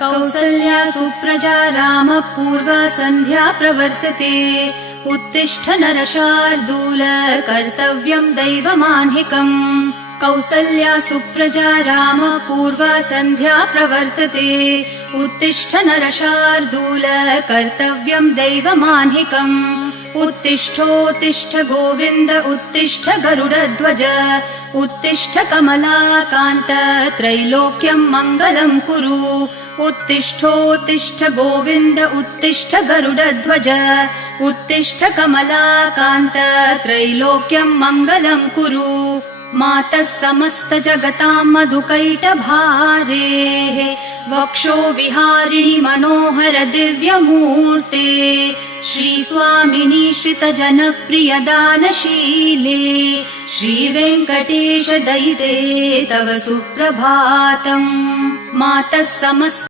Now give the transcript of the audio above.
कौसल्या सुप्रजा रामः पूर्वा सन्ध्या प्रवर्तते उत्तिष्ठ नरशार्दूल कर्तव्यम् दैवमाह्निकम् कौसल्या सुप्रजा रामः पूर्वा सन्ध्या प्रवर्तते उत्तिष्ठ नरशार्दूल कर्तव्यम् दैवमाह्निकम् उत्तिष्ठोत्तिष्ठ गोविन्द उत्तिष्ठ गरुडध्वज उत्तिष्ठ कमलाकान्त त्रैलोक्यम् मङ्गलम् कुरु उत्तिष्ठोत्तिष्ठ गोविन्द उत्तिष्ठ गरुडध्वज उत्तिष्ठ कमलाकान्त त्रैलोक्यम् मङ्गलम् कुरु मातः समस्त जगताम् मधुकैटभारेः वक्षो विहारिणि मनोहर दिव्यमूर्ते श्रीस्वामिनि श्रितजनप्रिय दानशीले श्रीवेङ्कटेश दयिते तव सुप्रभातम् मातः समस्त